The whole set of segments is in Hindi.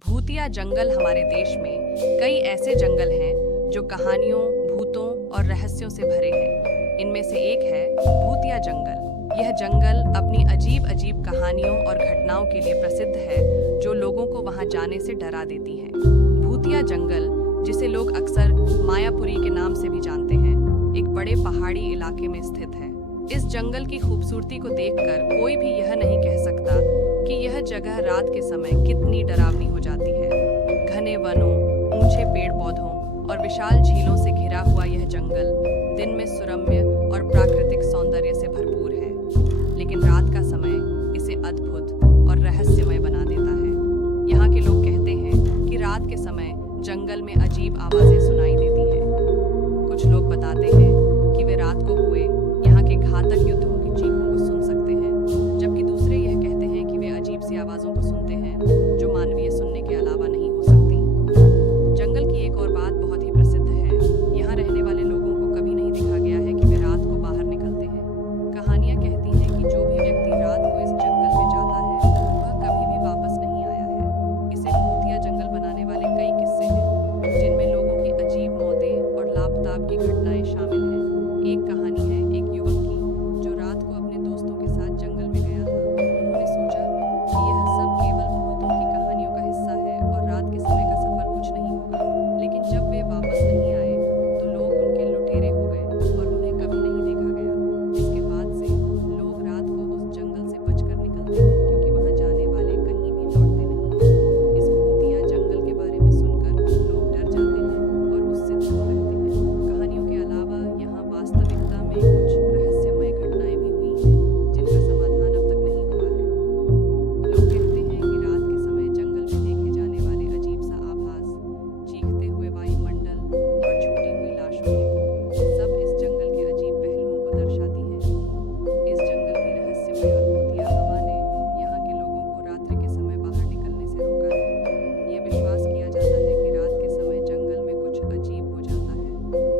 भूतिया जंगल हमारे देश में कई ऐसे जंगल हैं जो कहानियों, भूतों और रहस्यों से भरे हैं। इनमें से एक है भूतिया जंगल। यह जंगल अपनी अजीब अजीब कहानियों और घटनाओं के लिए प्रसिद्ध है, जो लोगों को वहां जाने से डरा देती हैं। भूतिया जंगल, जिसे लोग अक्सर मायापुरी के नाम से भी जानते हैं, एक बड़े पहाड़ी इलाके में स्थित है। इस जंगल की खूबसूरती को देखकर कोई भी यह नहीं कह सकता कि यह जगह रात के समय कितनी डरावनी हो जाती है। घने वनों, ऊंचे पेड़ पौधों और विशाल झीलों से घिरा हुआ यह जंगल दिन में सुरम्य और प्राकृतिक सौंदर्य से भरपूर है, लेकिन रात का समय इसे अद्भुत और रहस्यमय बना देता है। यहाँ के लोग कहते हैं कि रात के समय जंगल में अजीब आवाजें सुनाई देती हैं। कुछ लोग बताते हैं कि वे रात को हुए यहाँ के घातक युद्धों की चीखों को सुन सकते हैं, जबकि दूसरे यह कहते हैं कि वे अजीब सी आवाज़ों को सुनते हैं जो मानवीय सुनने के अलावा नहीं हो सकती। जंगल की एक और बात बहुत ही प्रसिद्ध है। यहाँ रहने वाले लोगों को कभी नहीं देखा गया है कि वे रात को बाहर निकलते हैं। कहानियाँ कहती हैं कि जो भी व्यक्ति रात को इस जंगल में जाता है वह कभी भी वापस नहीं आया है। इसे भूतिया जंगल बनाने वाले कई किस्से हैं, जिनमें लोगों की अजीब मौतें और लापताप की घटनाएं शामिल हैं। एक कहानी है एक युवक की, जो रात को अपने दोस्तों के साथ जंगल में गया था। उन्होंने सोचा कि यह सब केवल भूतों की कहानियों का हिस्सा है और रात के समय का सफर कुछ नहीं होगा। लेकिन जब वे वापस नहीं आए तो लोग उनके लुटेरे हो गए और उन्हें कभी नहीं देखा गया। इसके बाद से लोग रात को उस जंगल से बचकर निकलते हैं, क्योंकि वहां जाने वाले कहीं भी लौटते नहीं हैं। इस भूतिया जंगल के बारे में सुनकर लोग डर जाते हैं और उससे दूर रहते हैं। कहानियों के अलावा यहाँ वास्तविकता में कुछ रहस्यमय घटनाएं भी हुई हैं, जिनका समाधान अब तक नहीं हुआ है। लोग कहते हैं कि रात के समय जंगल में देखे जाने वाले अजीब सा आभास, चीखते हुए वायुमंडल और छूटी हुई लाशों की बू सब इस जंगल के अजीब पहलुओं को दर्शाती हैं। इस जंगल की रहस्यमय और भूतिया हवा ने यहाँ के लोगों को रात्रि के समय बाहर निकलने से रोका है। ये विश्वास किया जाता है कि रात के समय जंगल में कुछ अजीब हो जाता है,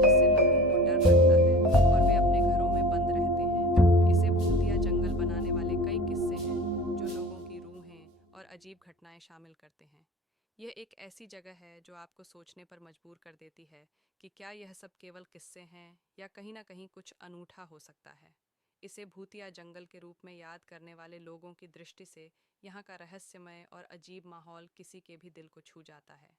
जिससे लोगों को डर लगता है और वे अपने घरों में बंद रहते हैं। इसे भूतिया जंगल बनाने वाले कई किस्से हैं, जो लोगों की रूहें और अजीब घटनाएं शामिल करते हैं। यह एक ऐसी जगह है जो आपको सोचने पर मजबूर कर देती है कि क्या यह सब केवल किस्से हैं या कहीं ना कहीं कुछ अनूठा हो सकता है। इसे भूतिया जंगल के रूप में याद करने वाले लोगों की दृष्टि से यहाँ का रहस्यमय और अजीब माहौल किसी के भी दिल को छू जाता है।